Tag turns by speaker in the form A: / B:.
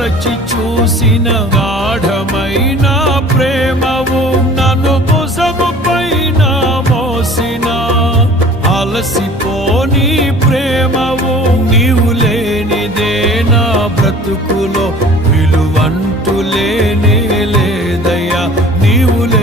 A: మరచి చూసిన గాఢమైన ప్రేమవు నన్ను ముసము పైన మోసిన అలసిపోని ప్రేమవు నీవు లేనిదేనా బ్రతుకులో విలువంటు లేనే లేదయ్యా నీవులే